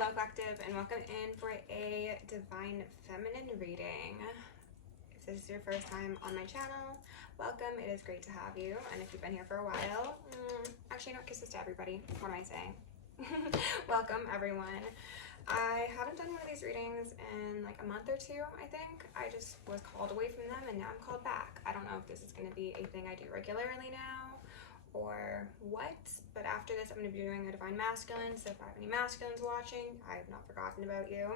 Hello collective, and welcome in for a divine feminine reading. If this is your first time on my channel, welcome. It is great to have you. And if you've been here for a while, actually no, kisses to everybody. What am I saying? Welcome everyone. I haven't done one of these readings in like a month or two, I think. I just was called away from them and now I'm called back. I don't know if this is going to be a thing I do regularly now or what, but after this I'm going to be doing a divine masculine, so if I have any masculines watching, I have not forgotten about you.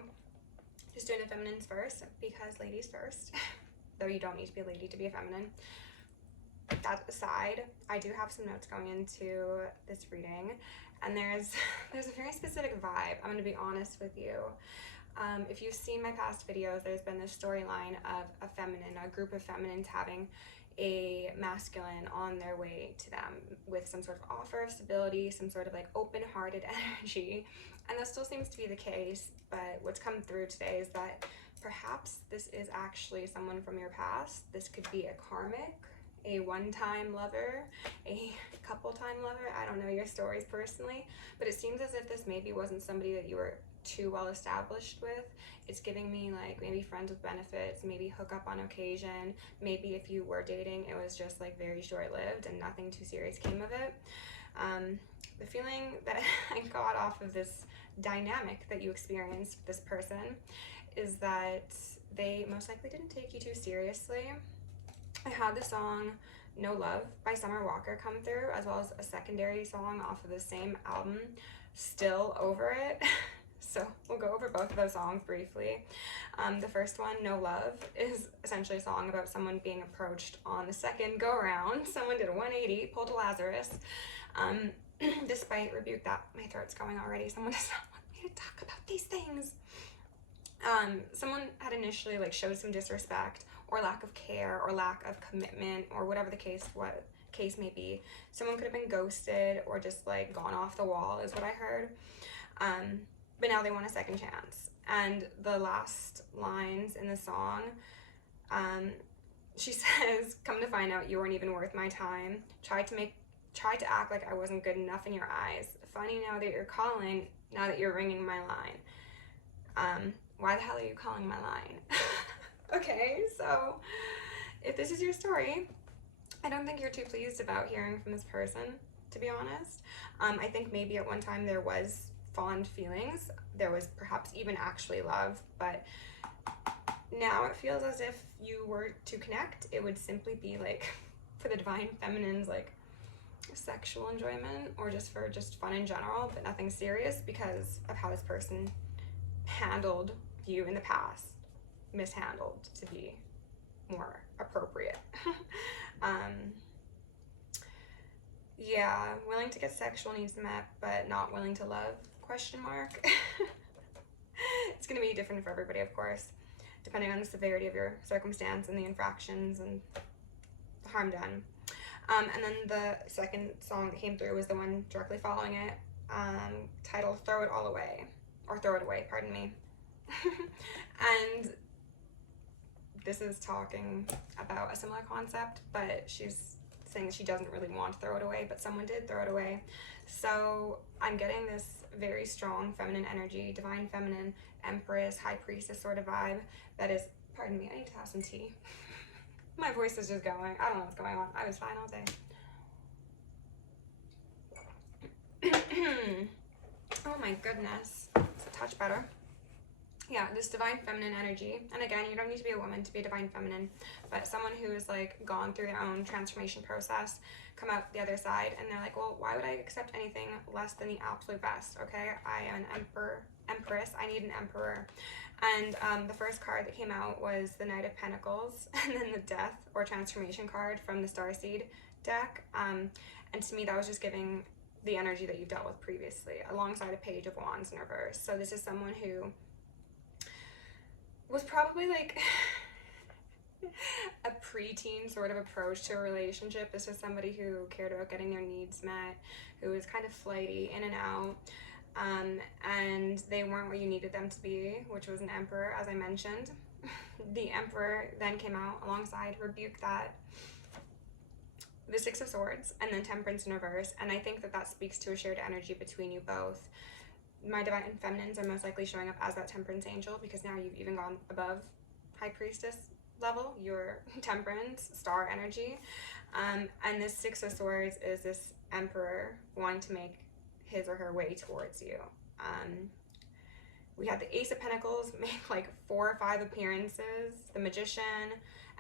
Just doing the feminines first, because ladies first, though you don't need to be a lady to be a feminine. That aside, I do have some notes going into this reading, and there's a very specific vibe. I'm going to be honest with you. If you've seen my past videos, there's been this storyline of a group of feminines having a masculine on their way to them with some sort of offer of stability, some sort of like open-hearted energy, and that still seems to be the case. But what's come through today is that perhaps this is actually someone from your past. This could be a karmic, a one-time lover, a couple-time lover. I don't know your stories personally, but it seems as if this maybe wasn't somebody that you were too well established with. It's giving me like maybe friends with benefits, maybe hook up on occasion, maybe if you were dating it was just like very short-lived and nothing too serious came of it. The feeling that I got off of this dynamic that you experienced with this person is that they most likely didn't take you too seriously. I had the song No Love by Summer Walker come through, as well as a secondary song off of the same album, Still Over It. So we'll go over both of those songs briefly. The first one, No Love, is essentially a song about someone being approached on the second go around. Someone did a 180, pulled a Lazarus. Despite rebuke that, my throat's going already. Someone does not want me to talk about these things. Someone had initially like showed some disrespect or lack of care or lack of commitment or whatever the case may be. Someone could have been ghosted or just like gone off the wall is what I heard. But now they want a second chance. And the last lines in the song, she says, come to find out you weren't even worth my time. Tried to act like I wasn't good enough in your eyes. Funny now that you're calling, now that you're ringing my line. Why the hell are you calling my line? Okay, so if this is your story, I don't think you're too pleased about hearing from this person, to be honest. I think maybe at one time there was fond feelings, there was perhaps even actually love, but now it feels as if you were to connect, it would simply be like for the divine feminines, like sexual enjoyment or just for just fun in general, but nothing serious because of how this person handled you in the past, mishandled to be more appropriate. Yeah, willing to get sexual needs met, but not willing to love, question mark. It's going to be different for everybody, of course, depending on the severity of your circumstance and the infractions and the harm done. And then the second song that came through was the one directly following it, titled Throw It All Away, or Throw It Away, pardon me. And this is talking about a similar concept, but she's saying that she doesn't really want to throw it away, but someone did throw it away. So I'm getting this very strong feminine energy, divine feminine, empress, high priestess sort of vibe that is, pardon me, I need to have some tea. My voice is just going, I don't know what's going on. I was fine all day. Oh my goodness, it's a touch better. Yeah, this divine feminine energy, and again, you don't need to be a woman to be a divine feminine, but someone who has like gone through their own transformation process, come out the other side, and they're like, well, why would I accept anything less than the absolute best? Okay, I am an empress, I need an emperor. And the first card that came out was the Knight of Pentacles, and then the Death or Transformation card from the Starseed deck. And to me, that was just giving the energy that you've dealt with previously, alongside a Page of Wands in reverse. So this is someone who was probably like a preteen sort of approach to a relationship. This was somebody who cared about getting their needs met, who was kind of flighty, in and out, and they weren't what you needed them to be, which was an Emperor, as I mentioned. The Emperor then came out alongside, rebuked that, the Six of Swords, and then Temperance in reverse, and I think that that speaks to a shared energy between you both. my divine feminines are most likely showing up as that temperance angel, because now you've even gone above high priestess level, your temperance star energy. And this Six of Swords is this emperor wanting to make his or her way towards you. We had the Ace of Pentacles make like 4 or 5 appearances, the Magician,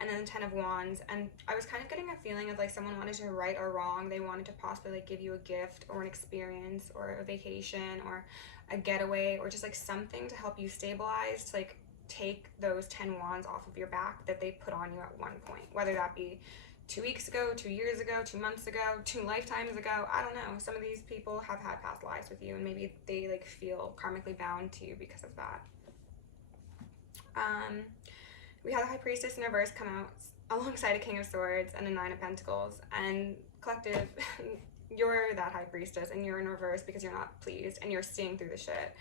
and then the 10 of Wands. And I was kind of getting a feeling of like someone wanted to right or wrong. They wanted to possibly like give you a gift or an experience or a vacation or a getaway or just like something to help you stabilize, to like take those 10 wands off of your back that they put on you at one point, whether that be 2 weeks ago, 2 years ago, 2 months ago, 2 lifetimes ago. I don't know. Some of these people have had past lives with you, and maybe they like feel karmically bound to you because of that. We had the High Priestess in reverse come out alongside a King of Swords and a 9 of Pentacles. And collective, you're that High Priestess, and you're in reverse because you're not pleased and you're seeing through the shit.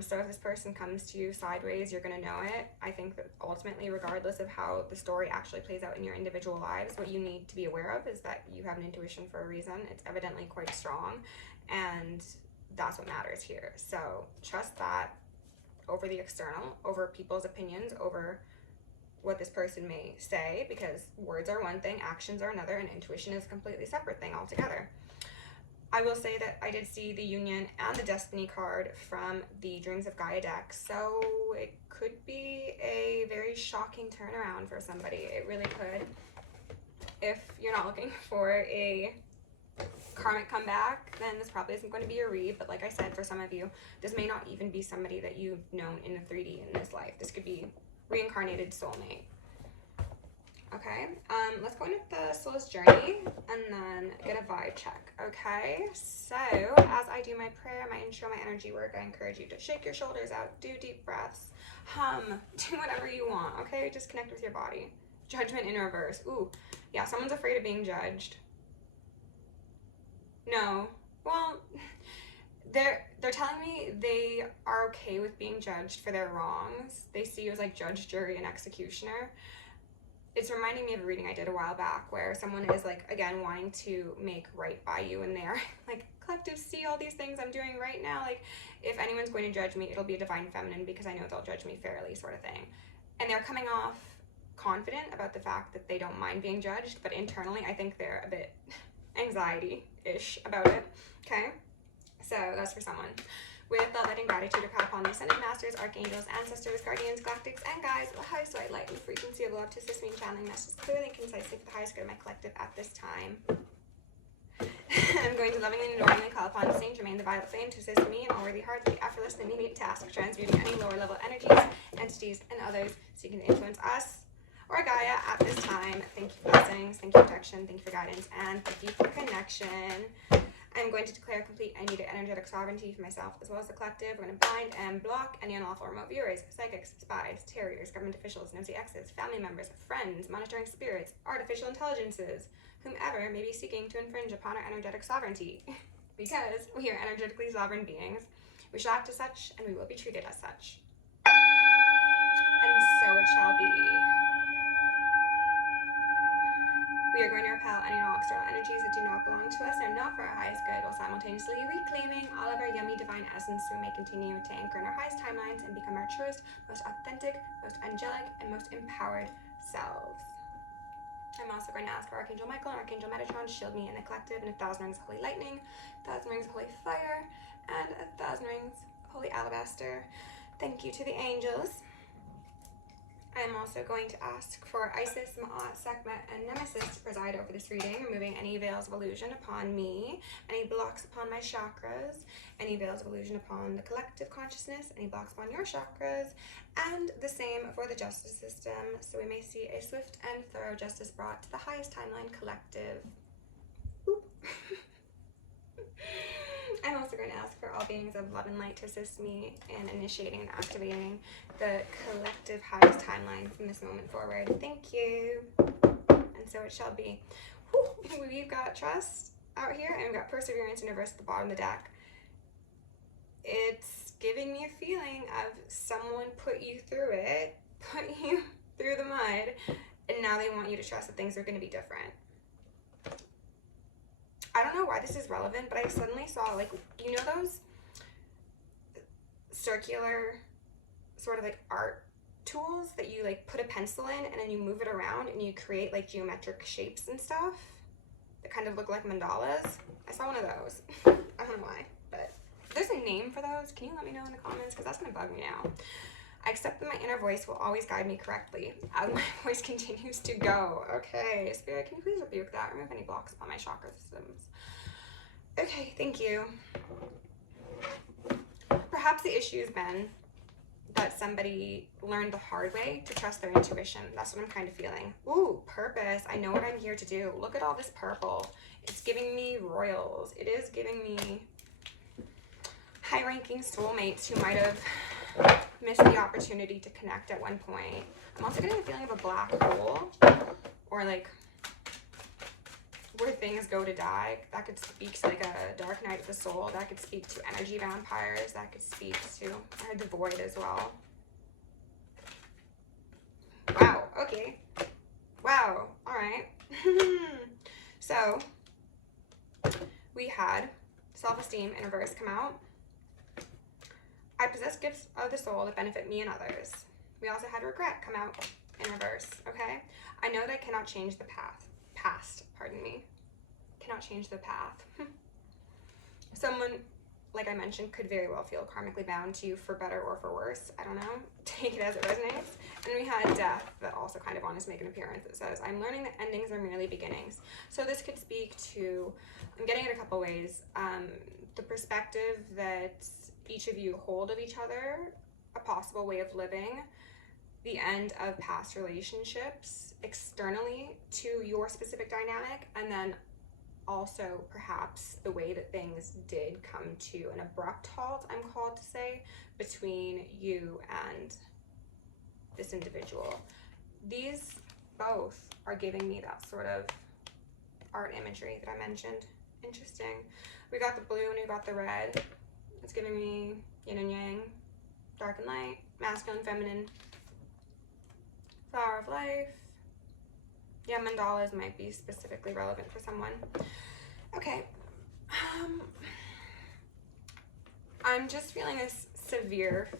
So if this person comes to you sideways, you're going to know it. I think that ultimately, regardless of how the story actually plays out in your individual lives, what you need to be aware of is that you have an intuition for a reason. It's evidently quite strong, and that's what matters here. So trust that over the external, over people's opinions, over what this person may say, because words are one thing, actions are another, and intuition is a completely separate thing altogether. I will say that I did see the Union and the Destiny card from the Dreams of Gaia deck, so it could be a very shocking turnaround for somebody. It really could. If you're not looking for a karmic comeback, then this probably isn't going to be a read, but like I said, for some of you, this may not even be somebody that you've known in the 3D in this life. This could be reincarnated soulmate. Okay, let's go into the soul's journey and then get a vibe check. Okay, so as I do my prayer, my intro, my energy work, I encourage you to shake your shoulders out, do deep breaths, hum, do whatever you want. Okay, just connect with your body. Judgment in reverse. Ooh, yeah, someone's afraid of being judged. No, well, they're telling me they are okay with being judged for their wrongs. They see you as like judge, jury, and executioner. It's reminding me of a reading I did a while back where someone is like, again, wanting to make right by you, and they're like, collective, see all these things I'm doing right now. Like, if anyone's going to judge me, it'll be a divine feminine because I know they'll judge me fairly, sort of thing. And they're coming off confident about the fact that they don't mind being judged, but internally I think they're a bit anxiety-ish about it. Okay, so that's for someone. With love and gratitude to call upon the ascended masters, archangels, ancestors, guardians, galactics, and guides, the highest white light and frequency of love to assist me in channeling messages clearly and concisely for the highest good of my collective at this time. I'm going to lovingly and adoringly call upon Saint Germain, the violet flame, to assist me in all worthy hearts with the effortless and immediate task of transmuting any lower level energies, entities, and others seeking to influence us or Gaia at this time. Thank you for blessings, thank you for protection, thank you for guidance, and thank you for connection. I'm going to declare complete and needed energetic sovereignty for myself as well as the collective. We're going to bind and block any unlawful remote viewers, psychics, spies, terriers, government officials, nosy exes, family members, friends, monitoring spirits, artificial intelligences, whomever may be seeking to infringe upon our energetic sovereignty. Because we are energetically sovereign beings, we shall act as such and we will be treated as such. And so it shall be. We are going to repel any and all external energies that do not belong to us and are not for our highest good, while simultaneously reclaiming all of our yummy divine essence so we may continue to anchor in our highest timelines and become our truest, most authentic, most angelic, and most empowered selves. I'm also going to ask for Archangel Michael and Archangel Metatron to shield me in the collective in 1,000 rings of holy lightning, 1,000 rings of holy fire, and 1,000 rings of holy alabaster. Thank you to the angels. I'm also going to ask for Isis, Ma'at, Sekhmet, and Nemesis to preside over this reading, removing any veils of illusion upon me, any blocks upon my chakras, any veils of illusion upon the collective consciousness, any blocks upon your chakras, and the same for the justice system, so we may see a swift and thorough justice brought to the highest timeline collective. I'm also going to ask for all beings of love and light to assist me in initiating and activating the collective highest timeline from this moment forward. Thank you. And so it shall be. Whew, we've got trust out here, and we've got perseverance in reverse at the bottom of the deck. It's giving me a feeling of someone put you through it, put you through the mud, and now they want you to trust that things are going to be different. I don't know why this is relevant, but I suddenly saw, like, you know those circular sort of like art tools that you like put a pencil in and then you move it around and you create like geometric shapes and stuff that kind of look like mandalas. I saw one of those. I don't know why, but if there's a name for those, can you let me know in the comments? Because that's gonna bug me now. I accept that my inner voice will always guide me correctly as my voice continues to go. Okay, Spirit, can you please rebuke that? Remove any blocks upon my chakra systems. Okay, thank you. Perhaps the issue has been that somebody learned the hard way to trust their intuition. That's what I'm kind of feeling. Ooh, purpose. I know what I'm here to do. Look at all this purple. It's giving me royals. It is giving me high-ranking soulmates who might have missed the opportunity to connect at one point. I'm also getting a feeling of a black hole, or like where things go to die. That could speak to like a dark night of the soul. That could speak to energy vampires. That could speak to, I heard the void as well. Wow, okay. Wow, all right. So we had self-esteem in reverse come out. I possess gifts of the soul that benefit me and others. We also had regret come out in reverse, okay? I know that I cannot change the past, pardon me. Cannot change the path. Someone, like I mentioned, could very well feel karmically bound to you for better or for worse. I don't know. Take it as it resonates. And we had death that also kind of wants to make an appearance. It says, I'm learning that endings are merely beginnings. So this could speak to, I'm getting it a couple ways, the perspective that each of you hold of each other, a possible way of living, the end of past relationships externally to your specific dynamic, and then also perhaps the way that things did come to an abrupt halt, I'm called to say, between you and this individual. These both are giving me that sort of art imagery that I mentioned. Interesting. We got the blue and we got the red. It's giving me yin and yang, dark and light, masculine, feminine, flower of life. Yeah, mandalas might be specifically relevant for someone. Okay. I'm just feeling this severe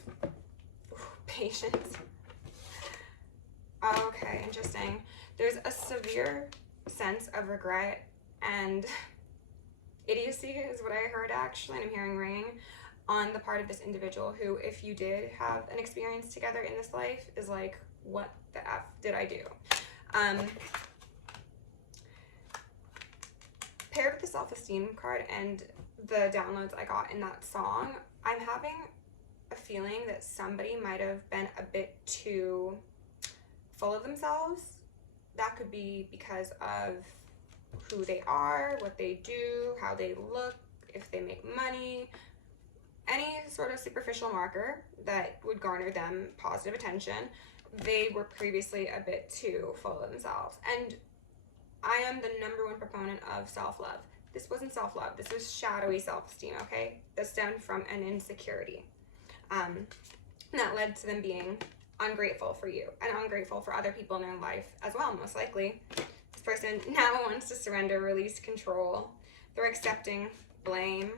patience. Okay, interesting. There's a severe sense of regret and idiocy is what I heard actually, and I'm hearing ring on the part of this individual who, if you did have an experience together in this life, is like, what the F did I do? Paired with the self-esteem card and the downloads I got in that song, I'm having a feeling that somebody might have been a bit too full of themselves. That could be because of who they are, what they do, how they look, if they make money, any sort of superficial marker that would garner them positive attention. They were previously a bit too full of themselves. And I am the #1 proponent of self-love. This wasn't self-love. This was shadowy self-esteem, okay? That stemmed from an insecurity. And that led to them being ungrateful for you and ungrateful for other people in their life as well, most likely. This person now wants to surrender, release control. They're accepting blame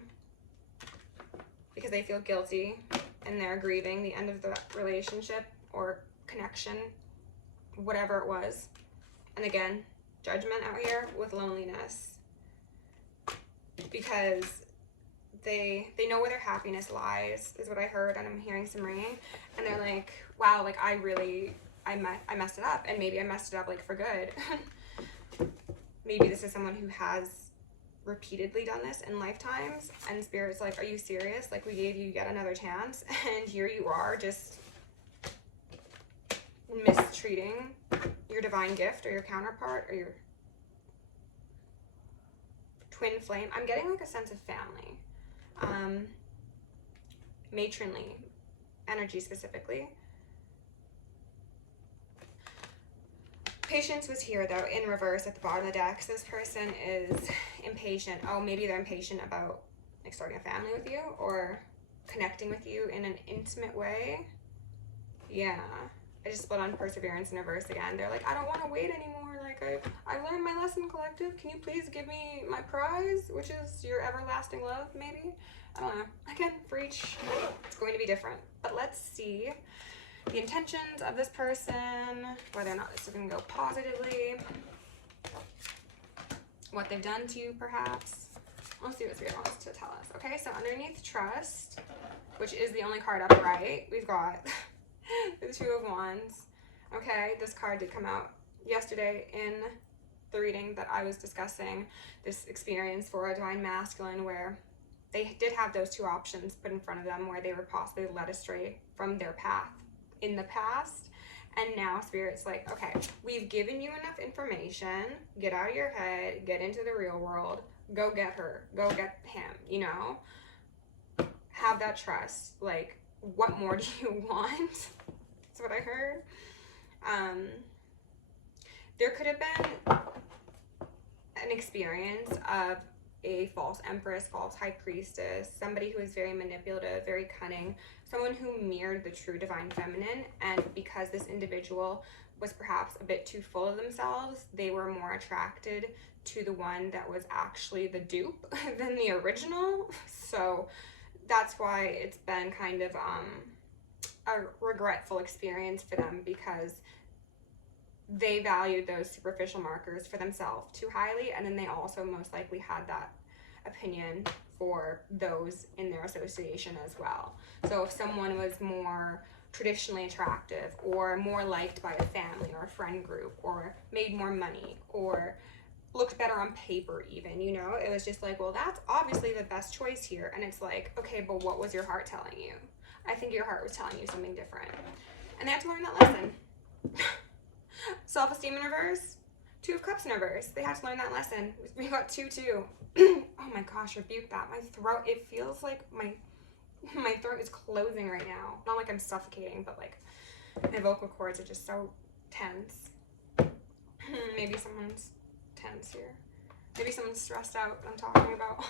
because they feel guilty and they're grieving the end of the relationship or connection, whatever it was. And again, judgment out here with loneliness because they know where their happiness lies, is what I heard, and I'm hearing some ringing, and they're like, wow, like I messed it up, and maybe I messed it up like for good. Maybe this is someone who has repeatedly done this in lifetimes, and Spirit's like, are you serious? Like, we gave you yet another chance, and here you are just mistreating your divine gift or your counterpart or your twin flame. I'm getting like a sense of family, matronly energy specifically. Patience was here though, in reverse at the bottom of the deck. So this person is impatient. Oh, maybe they're impatient about like starting a family with you or connecting with you in an intimate way. Yeah. I just split on perseverance in reverse again. They're like, I don't want to wait anymore. Like, I learned my lesson, collective. Can you please give me my prize, which is your everlasting love, maybe? I don't know. Again, for each, it's going to be different. But let's see the intentions of this person, whether or not this is going to go positively, what they've done to you, perhaps. Let's see what Spirit wants to tell us. Okay, so underneath trust, which is the only card upright, we've got the Two of Wands. Okay, this card did come out yesterday in the reading that I was discussing, this experience for a divine masculine where they did have those two options put in front of them where they were possibly led astray from their path in the past. And now Spirit's like, okay, we've given you enough information. Get out of your head. Get into the real world. Go get her. Go get him, you know? Have that trust. Like, what more do you want? That's what I heard. There could have been an experience of a false empress, false high priestess, somebody who is very manipulative, very cunning, someone who mirrored the true divine feminine, and because this individual was perhaps a bit too full of themselves, they were more attracted to the one that was actually the dupe than the original. So that's why it's been kind of a regretful experience for them, because they valued those superficial markers for themselves too highly, and then they also most likely had that opinion for those in their association as well. So if someone was more traditionally attractive or more liked by a family or a friend group or made more money or looked better on paper even, you know, it was just like, well, that's obviously the best choice here. And it's like, okay, but what was your heart telling you? I think your heart was telling you something different. And they had to learn that lesson. Self-esteem in reverse, Two of Cups in reverse. They had to learn that lesson. We got 2-2. Oh my gosh, rebuke that. My throat, it feels like my throat is closing right now. Not like I'm suffocating, but like my vocal cords are just so tense. Maybe someone's tense here. Maybe someone's stressed out. I'm talking about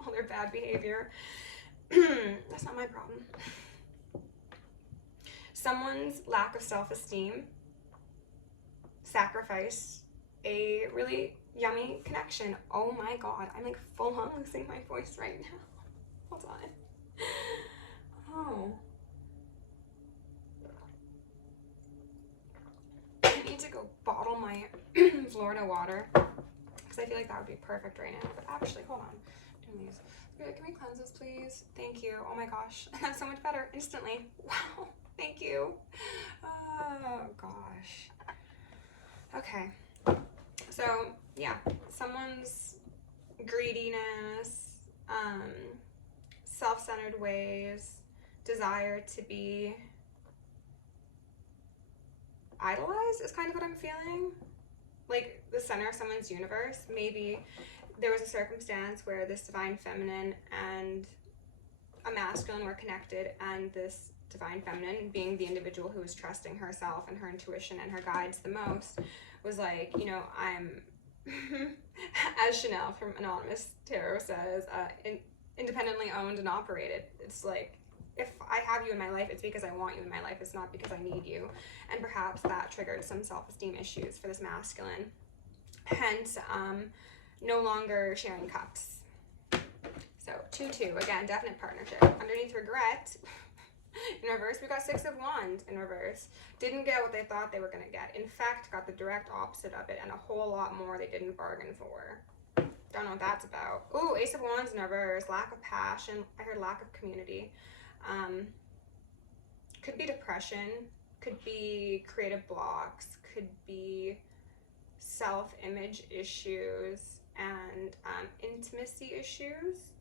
all their bad behavior. That's not my problem. Someone's lack of self-esteem sacrificed a really yummy connection. Oh my god, I'm like full on losing my voice right now. Hold on. Oh. I need to go bottle my Florida water because I feel like that would be perfect right now. But actually, hold on. I'm doing these. Can we cleanse this, please? Thank you. Oh my gosh. That's so much better instantly. Wow. Thank you. Oh gosh. Okay. So, yeah. Someone's greediness, self-centered ways, desire to be idolized is kind of what I'm feeling. Like the center of someone's universe. Maybe there was a circumstance where this divine feminine and a masculine were connected, and this divine feminine, being the individual who was trusting herself and her intuition and her guides the most, was like, you know, I'm, as Chanel from Anonymous Tarot says, independently owned and operated. It's like, if I have you in my life, it's because I want you in my life. It's not because I need you. And perhaps that triggered some self-esteem issues for this masculine. Hence, no longer sharing cups. So 2-2, again, definite partnership. Underneath regret, in reverse, we got 6 of Wands in reverse. Didn't get what they thought they were going to get. In fact, got the direct opposite of it and a whole lot more they didn't bargain for. Don't know what that's about. Ooh, Ace of Wands in reverse. Lack of passion. I heard lack of community. Could be depression. Could be creative blocks. Could be self-image issues and intimacy issues.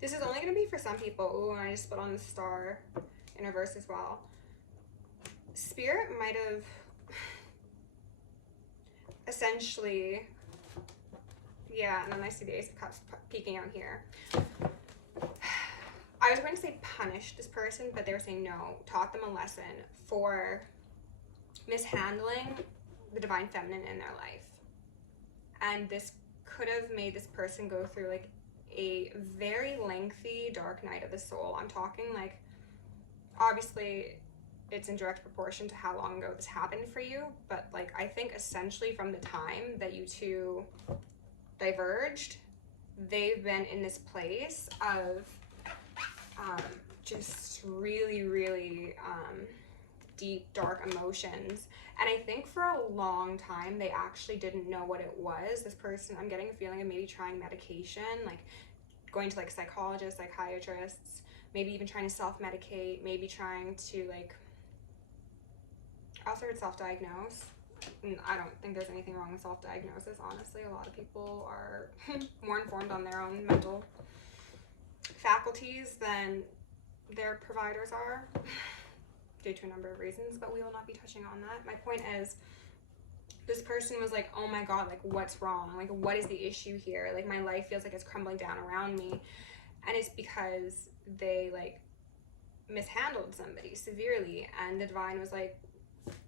This is only going to be for some people. Ooh, and I just split on the star in reverse as well. Spirit might have essentially, yeah, and then I see the Ace of Cups peeking out here. I was going to say punish this person, but they were saying no, taught them a lesson for mishandling the divine feminine in their life. And this could have made this person go through like a very lengthy dark night of the soul. I'm talking like obviously it's in direct proportion to how long ago this happened for you, but like I think essentially from the time that you two diverged, they've been in this place of just really deep, dark emotions. And I think for a long time they actually didn't know what it was. This person, I'm getting a feeling of maybe trying medication, like going to like psychologists, psychiatrists, maybe even trying to self-medicate, maybe trying to like, I also heard self-diagnose. I don't think there's anything wrong with self-diagnosis, honestly. A lot of people are more informed on their own mental faculties than their providers are, due to a number of reasons, but we will not be touching on that. My point is, this person was like, oh my god, like what's wrong? Like what is the issue here? Like my life feels like it's crumbling down around me. And it's because they like mishandled somebody severely, and the divine was like,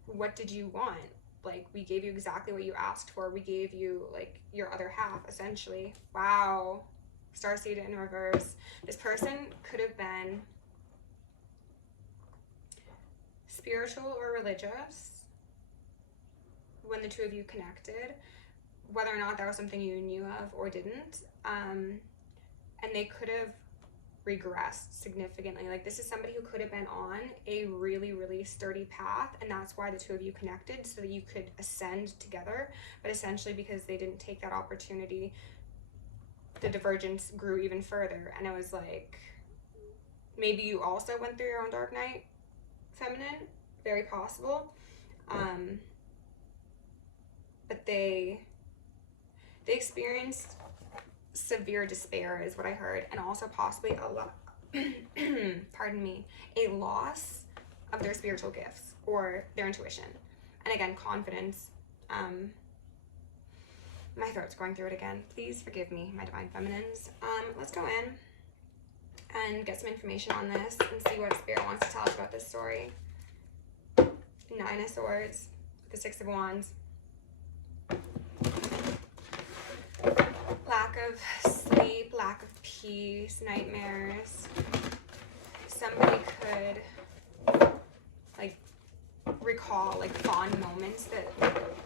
what did you want? Like we gave you exactly what you asked for. We gave you like your other half, essentially. Wow. Starseed in reverse. This person could have been spiritual or religious when the two of you connected, whether or not that was something you knew of or didn't. And they could have regressed significantly. Like this is somebody who could have been on a really sturdy path, and that's why the two of you connected, so that you could ascend together. But essentially because they didn't take that opportunity, the divergence grew even further. And it was like, maybe you also went through your own dark night, feminine, very possible. But they experienced severe despair is what I heard, and also possibly a lot pardon me, a loss of their spiritual gifts or their intuition. And again, confidence. My throat's going through it again. Please forgive me, my divine feminines. Let's go in and get some information on this and see what Spirit wants to tell us about this story. 9 of Swords, the 6 of Wands. Lack of sleep, lack of peace, nightmares. Somebody could like recall like fond moments that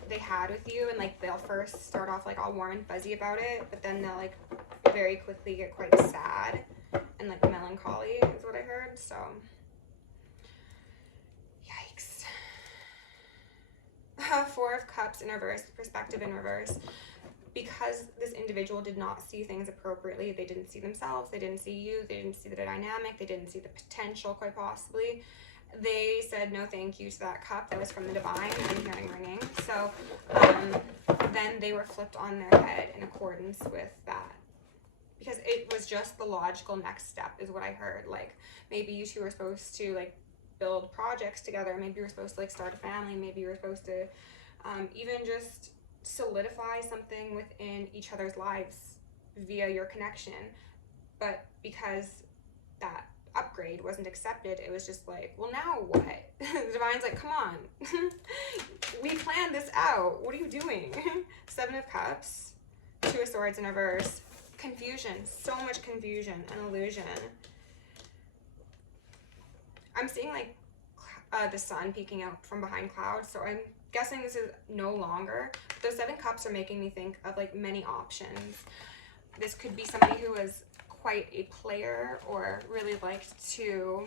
they had with you, and like they'll first start off like all warm and fuzzy about it, but then they'll like very quickly get quite sad and like melancholy is what I heard. So yikes. 4 of Cups in reverse, perspective in reverse. Because this individual did not see things appropriately, they didn't see themselves, they didn't see you, they didn't see the dynamic, they didn't see the potential, quite possibly. They said no thank you to that cup that was from the divine. I'm hearing ringing. So then they were flipped on their head in accordance with that. Because it was just the logical next step is what I heard. Like maybe you two were supposed to like build projects together, maybe you were supposed to like start a family, maybe you were supposed to even just solidify something within each other's lives via your connection. But because that upgrade wasn't accepted, it was just like, well, now what? The divine's like, come on. We planned this out. What are you doing? 7 of Cups, 2 of Swords in reverse. Confusion. So much confusion and illusion. I'm seeing like the sun peeking out from behind clouds, so I'm guessing this is no longer. Those 7 Cups are making me think of like many options. This could be somebody who was quite a player or really liked to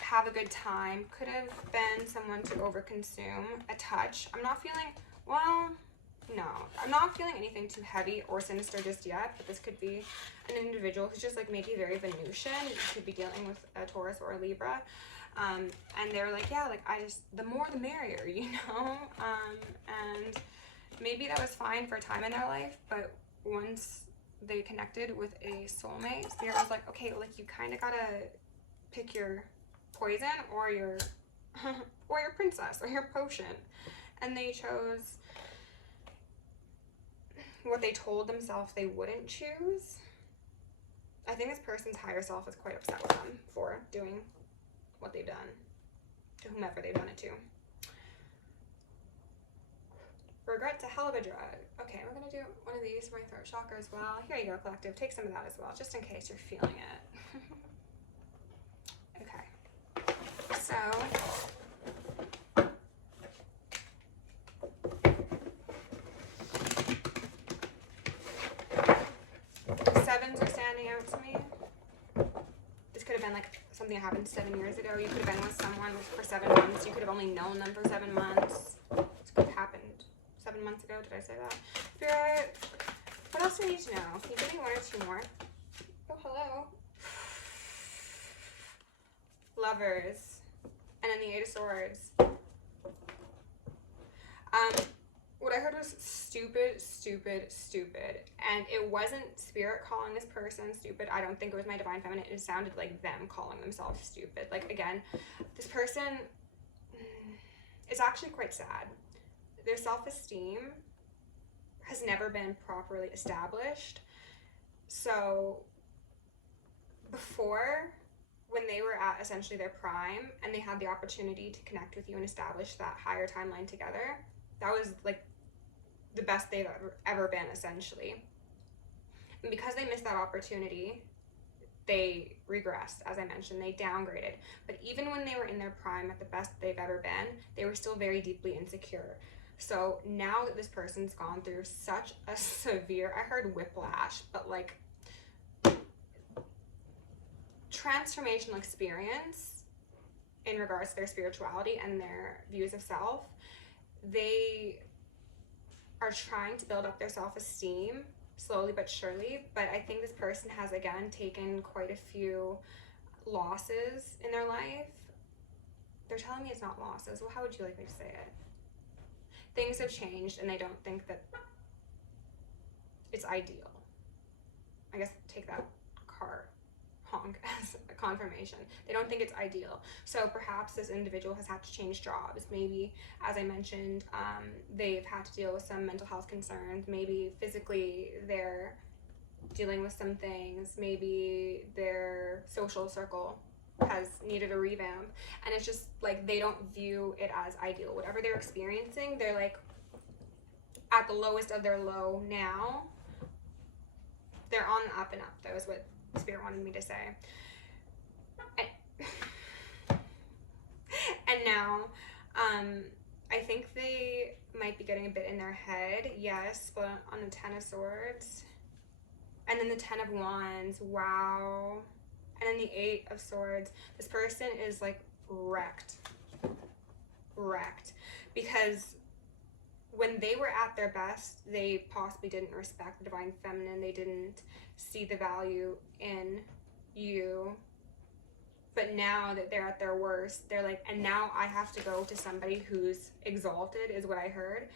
have a good time. Could have been someone to overconsume a touch. I'm not feeling, well, no, I'm not feeling anything too heavy or sinister just yet, but this could be an individual who's just like maybe very Venusian. You could be dealing with a Taurus or a Libra. And they're like, yeah, like I just, the more the merrier, you know? And maybe that was fine for a time in their life, but once they connected with a soulmate, Spirit was like, okay, like you kind of gotta pick your poison or your or your princess or your potion. And they chose what they told themselves they wouldn't choose. I think this person's higher self is quite upset with them for doing what they've done to whomever they've done it to. Regret's a hell of a drug. Okay, we're gonna do one of these for my throat chakra as well. Here you go, collective. Take some of that as well, just in case you're feeling it. Okay. So sevens are standing out to me. This could have been like something that happened 7 years ago. You could have been with someone for 7 months. You could have only known them for 7 months. This could have happened 7 months ago. Did I say that? Spirit, what else do I need to know? Can you give me 1 or 2 more? Oh, hello. Lovers. And then the 8 of Swords. What I heard was stupid, stupid, stupid. And it wasn't Spirit calling this person stupid. I don't think it was my Divine Feminine. It sounded like them calling themselves stupid. Like, again, this person is actually quite sad. Their self-esteem has never been properly established. So before, when they were at essentially their prime and they had the opportunity to connect with you and establish that higher timeline together, that was like the best they've ever been, essentially. And because they missed that opportunity, they regressed. As I mentioned, they downgraded. But even when they were in their prime at the best they've ever been, they were still very deeply insecure. So now that this person's gone through such a severe, I heard whiplash, but like transformational experience in regards to their spirituality and their views of self, they are trying to build up their self-esteem slowly but surely. But I think this person has, again, taken quite a few losses in their life. They're telling me it's not losses. Well, how would you like me to say it? Things have changed and they don't think that it's ideal. I guess take that car honk as a confirmation. They don't think it's ideal. So perhaps this individual has had to change jobs. Maybe, as I mentioned, they've had to deal with some mental health concerns. Maybe physically they're dealing with some things. Maybe their social circle has needed a revamp. And it's just like they don't view it as ideal. Whatever they're experiencing, they're like at the lowest of their low now. They're on the up and up. That was what Spirit wanted me to say. And now, I think they might be getting a bit in their head, yes, but on the 10 of Swords, and then the 10 of Wands, wow, and then the 8 of Swords, this person is like wrecked, because when they were at their best, they possibly didn't respect the Divine Feminine. They didn't see the value in you. But now that they're at their worst, they're like, and now I have to go to somebody who's exalted, is what I heard,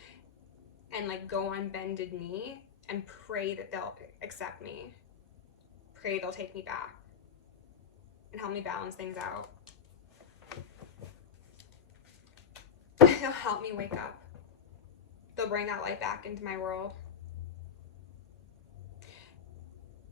and like go on bended knee and pray that they'll accept me. Pray they'll take me back and help me balance things out. They'll help me wake up. They'll bring that light back into my world.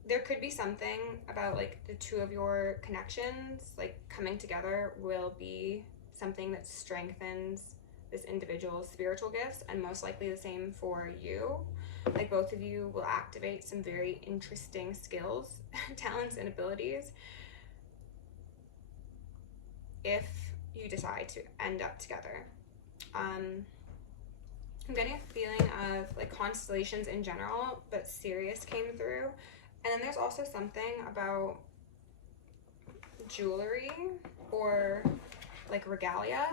There could be something about like the two of your connections, like coming together will be something that strengthens this individual's spiritual gifts, and most likely the same for you. Like both of you will activate some very interesting skills, talents, and abilities if you decide to end up together. I'm getting a feeling of like constellations in general, but Sirius came through. And then there's also something about jewelry or like regalia.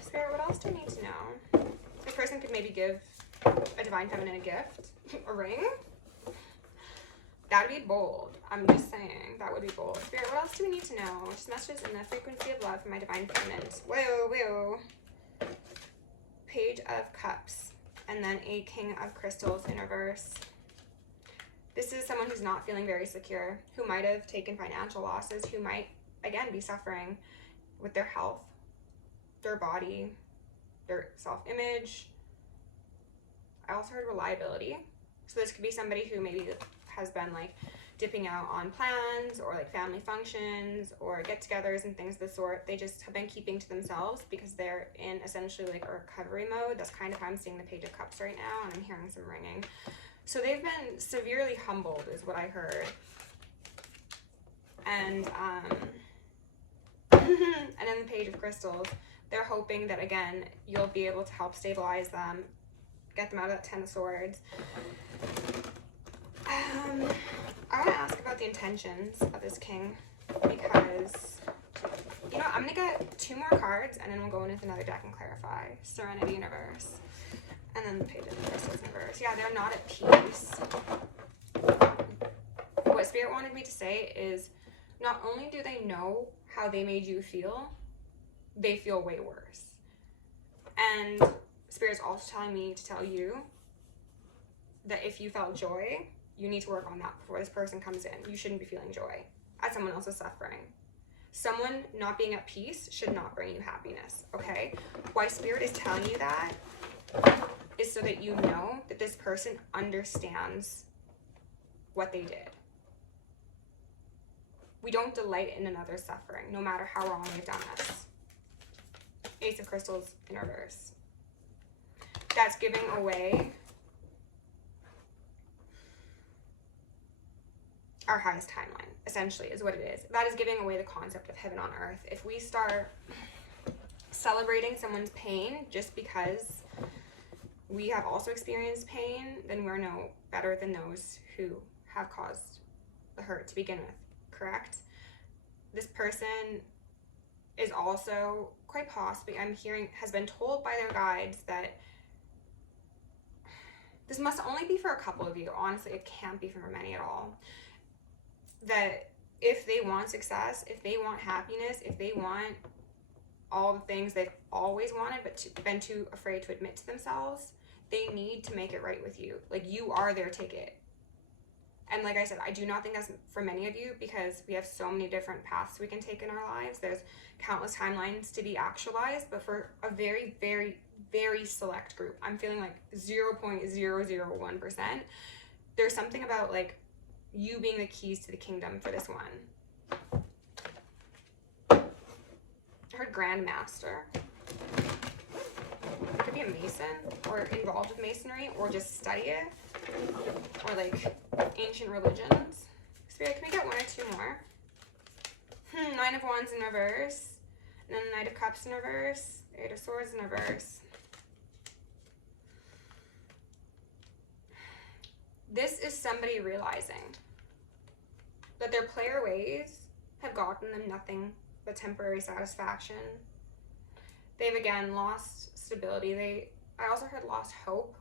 Spirit, what else do I need to know? This person could maybe give a Divine Feminine a gift, a ring. That'd be bold. I'm just saying, that would be bold. Spirit, what else do we need to know? Just messages in the frequency of love for my Divine Feminines. Whoa. Page of Cups, and then a King of Crystals in reverse. This is someone who's not feeling very secure, who might have taken financial losses, who might, again, be suffering with their health, their body, their self-image. I also heard reliability. So this could be somebody who maybe has been like dipping out on plans or like family functions or get-togethers and things of the sort. They just have been keeping to themselves because they're in essentially like a recovery mode. That's kind of how I'm seeing the Page of Cups right now, and I'm hearing some ringing. So they've been severely humbled is what I heard. And and then the Page of Crystals, they're hoping that, again, you'll be able to help stabilize them, get them out of that Ten of Swords. I want to ask about the intentions of this king, because, you know, I'm going to get 2 more cards, and then we'll go in with another deck and clarify. Serenity in reverse. And then the Page of Crystals in reverse. Yeah, they're not at peace. What Spirit wanted me to say is, not only do they know how they made you feel, they feel way worse. And Spirit's also telling me to tell you that if you felt joy, you need to work on that before this person comes in. You shouldn't be feeling joy at someone else's suffering. Someone not being at peace should not bring you happiness, okay? Why Spirit is telling you that is so that you know that this person understands what they did. We don't delight in another's suffering, no matter how wrong they've done us. Ace of Crystals in reverse. That's giving away our highest timeline, essentially, is what it is. That is giving away the concept of heaven on earth. If we start celebrating someone's pain just because we have also experienced pain, then we're no better than those who have caused the hurt to begin with. Correct? This person is also quite possibly, I'm hearing, has been told by their guides that this must only be for a couple of you. Honestly, it can't be for many at all. That if they want success, if they want happiness, if they want all the things they've always wanted but been too afraid to admit to themselves, they need to make it right with you. Like, you are their ticket. And like I said, I do not think that's for many of you, because we have so many different paths we can take in our lives. There's countless timelines to be actualized, but for a very, very, very select group, I'm feeling like 0.001%, there's something about like you being the keys to the kingdom for this one. I heard Grandmaster. It could be a Mason, or involved with Masonry, or just study it, or like ancient religions. Spirit, can we get 1 or 2 more? 9 of Wands in reverse, and then Knight of Cups in reverse, 8 of Swords in reverse. This is somebody realizing that their player ways have gotten them nothing but temporary satisfaction. They've again lost stability. I also heard lost hope.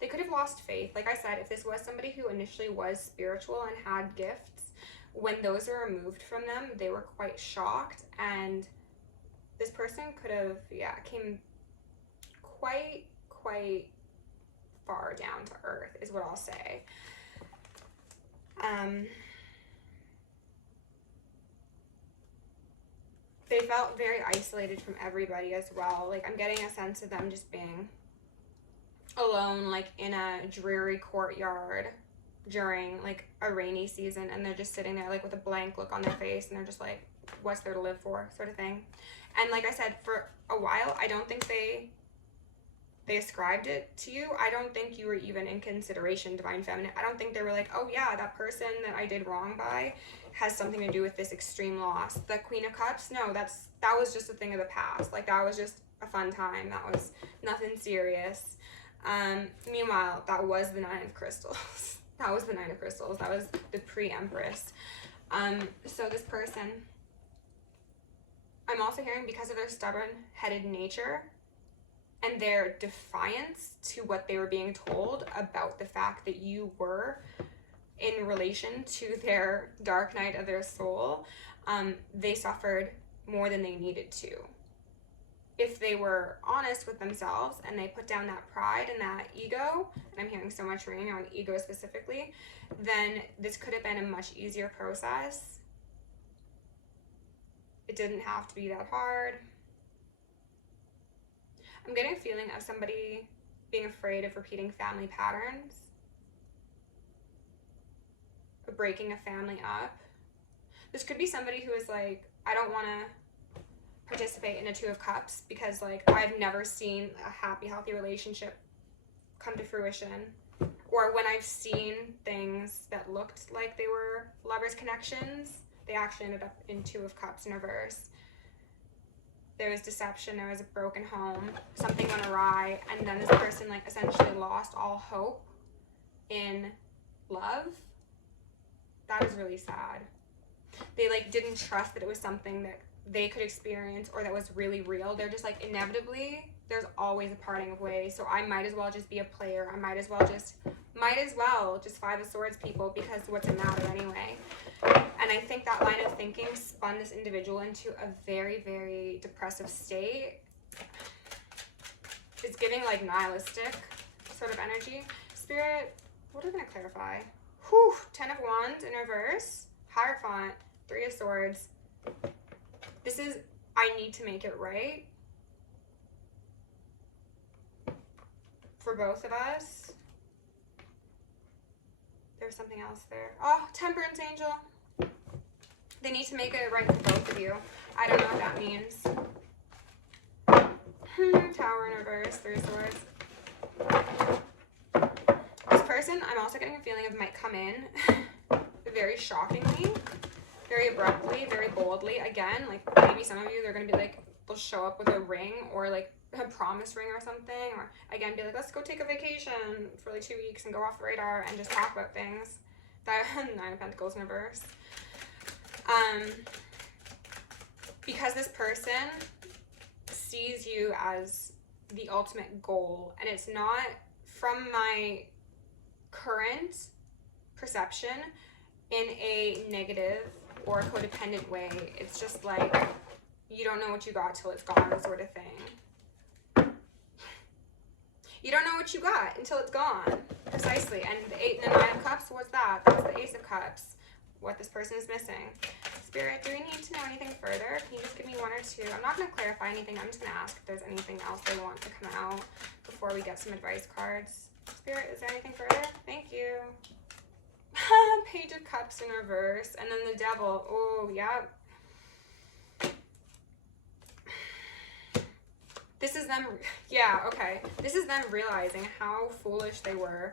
They could have lost faith. Like I said, if this was somebody who initially was spiritual and had gifts, when those are removed from them, they were quite shocked, and this person could have, came quite far down to earth, is what I'll say. They felt very isolated from everybody as well. Like, I'm getting a sense of them just being alone, like in a dreary courtyard during like a rainy season, and they're just sitting there like with a blank look on their face, and they're just like, what's there to live for, sort of thing. And like I said, for a while, I don't think they ascribed it to you. I don't think you were even in consideration, Divine Feminine. I don't think they were like, oh yeah, that person that I did wrong by has something to do with this extreme loss. The Queen of Cups, no, that was just a thing of the past. Like, that was just a fun time. That was nothing serious. Meanwhile, that was the Nine of Crystals. That was the Nine of Crystals. That was the pre-Empress. So this person, I'm also hearing, because of their stubborn-headed nature and their defiance to what they were being told about the fact that you were in relation to their dark night of their soul, they suffered more than they needed to. If they were honest with themselves and they put down that pride and that ego, and I'm hearing so much ringing on ego specifically, then this could have been a much easier process. It didn't have to be that hard. I'm getting a feeling of somebody being afraid of repeating family patterns, of breaking a family up. This could be somebody who is like, I don't want to participate in a Two of Cups because, like, I've never seen a happy, healthy relationship come to fruition. Or when I've seen things that looked like they were lovers' connections, they actually ended up in Two of Cups in reverse. There was deception, there was a broken home, something went awry, and then this person like essentially lost all hope in love. That is really sad. They like didn't trust that it was something that they could experience or that was really real. They're just like, inevitably there's always a parting of ways, so I might as well just be a player. I might as well just Five of Swords people, because what's it matter anyway? And I think that line of thinking spun this individual into a very, very depressive state. It's giving like nihilistic sort of energy. Spirit, what are we going to clarify? Whew, 10 of Wands in reverse, Hierophant, 3 of Swords. This is, I need to make it right for both of us. There's something else there. Oh, Temperance Angel. They need to make it right for both of you. I don't know what that means. Tower in reverse, 3 of Swords. This person, I'm also getting a feeling of might come in very shockingly, very abruptly, very boldly. Again, like maybe some of you, they're going to be like, they'll show up with a ring or like a promise ring or something, or again be like, let's go take a vacation for like 2 weeks and go off the radar and just talk about things. That 9 of Pentacles in reverse. Because this person sees you as the ultimate goal, and it's not, from my current perception, in a negative or codependent way. It's just like, you don't know what you got till it's gone sort of thing. You don't know what you got until it's gone. Precisely. And the 8 and the 9 of Cups, what's that? That was the Ace of Cups. What this person is missing. Spirit, do we need to know anything further? Can you just give me 1 or 2? I'm not going to clarify anything. I'm just going to ask if there's anything else they want to come out before we get some advice cards. Spirit, is there anything further? Thank you. Page of Cups in reverse. And then the Devil. Oh, yeah. This is them, yeah, okay. This is them realizing how foolish they were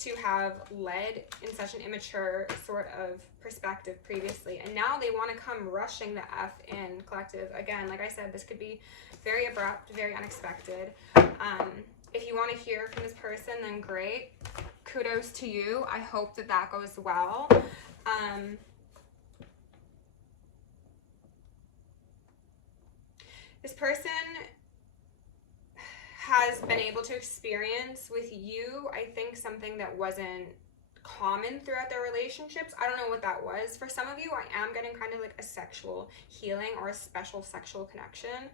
to have led in such an immature sort of perspective previously. And now they want to come rushing the F in, collective. Again, like I said, this could be very abrupt, very unexpected. If you want to hear from this person, then great. Kudos to you. I hope that that goes well. This person has been able to experience with you, I think, something that wasn't common throughout their relationships. I don't know what that was. For some of you, I am getting kind of like a sexual healing or a special sexual connection,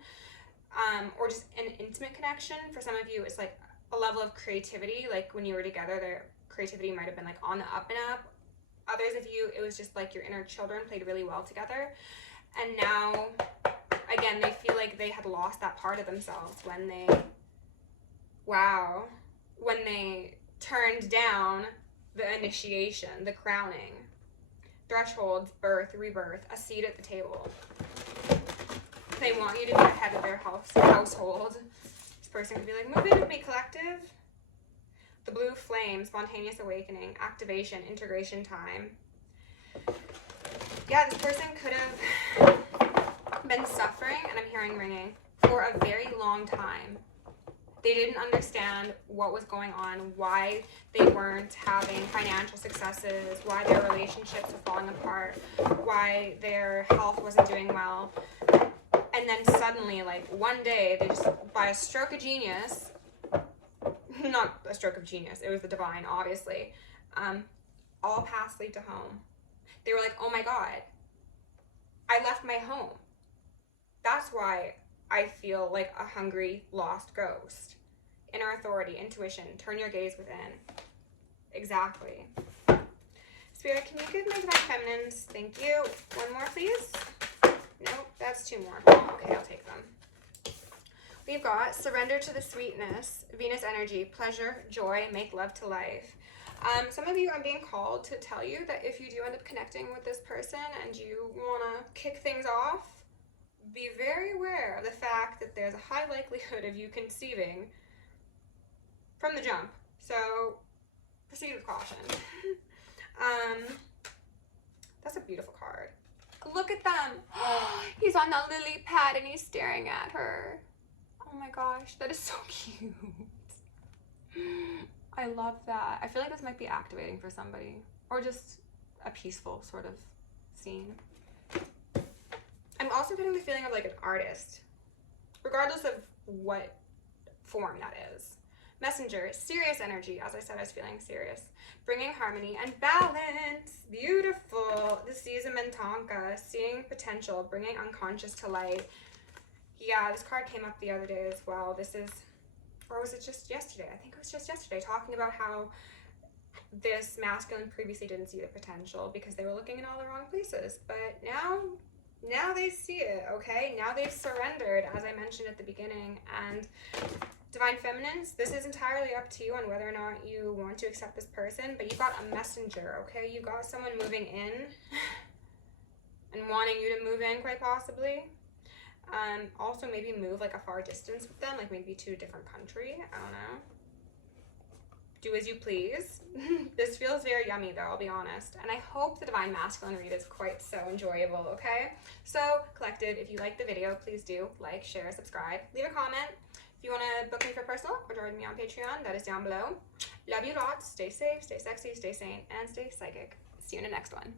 or just an intimate connection. For some of you, it's like a level of creativity, like when you were together, their creativity might have been like on the up and up. Others of you, it was just like your inner children played really well together. And now, again, they feel like they had lost that part of themselves when they, when they turned down the initiation, the crowning, thresholds, birth, rebirth, a seat at the table. They want you to be the head of their household. This person could be like, move in with me, collective. The blue flame, spontaneous awakening, activation, integration time. Yeah, this person could have been suffering, and I'm hearing ringing, for a very long time. They didn't understand what was going on, why they weren't having financial successes, why their relationships were falling apart, why their health wasn't doing well. And then suddenly, like one day, they just, by a stroke of genius, not a stroke of genius, it was the divine, obviously, all paths lead to home. They were like, oh my God, I left my home. That's why I feel like a hungry, lost ghost. Inner authority, intuition, turn your gaze within. Exactly. Spirit, can you give my divine feminines? Thank you. 1 more, please. Nope, that's 2 more. Okay, I'll take them. We've got surrender to the sweetness, Venus energy, pleasure, joy, make love to life. Some of you, I'm being called to tell you that if you do end up connecting with this person and you want to kick things off, be very aware of the fact that there's a high likelihood of you conceiving from the jump. So proceed with caution. That's a beautiful card. Look at them. He's on the lily pad and he's staring at her. Oh my gosh, that is so cute. I love that. I feel like this might be activating for somebody, or just a peaceful sort of scene. I'm also getting the feeling of like an artist, regardless of what form that is. Messenger, serious energy. As I said, I was feeling serious. Bringing harmony and balance. Beautiful. The Seas of Mintonka, seeing potential, bringing unconscious to light. Yeah, this card came up the other day as well. This is, or was it just yesterday? I think it was just yesterday, talking about how this masculine previously didn't see the potential because they were looking in all the wrong places. But now they see it, okay? Now they've surrendered, as I mentioned at the beginning. And Divine Feminines, this is entirely up to you on whether or not you want to accept this person, but you got a messenger, okay? You got someone moving in and wanting you to move in, quite possibly. Also maybe move like a far distance with them, like maybe to a different country, I don't know. Do as you please. This feels very yummy though, I'll be honest. And I hope the Divine Masculine read is quite so enjoyable, okay? So, collective, if you liked the video, please do like, share, subscribe, leave a comment. If you want to book me for personal or join me on Patreon, that is down below. Love you lots. Stay safe, stay sexy, stay sane, and stay psychic. See you in the next one.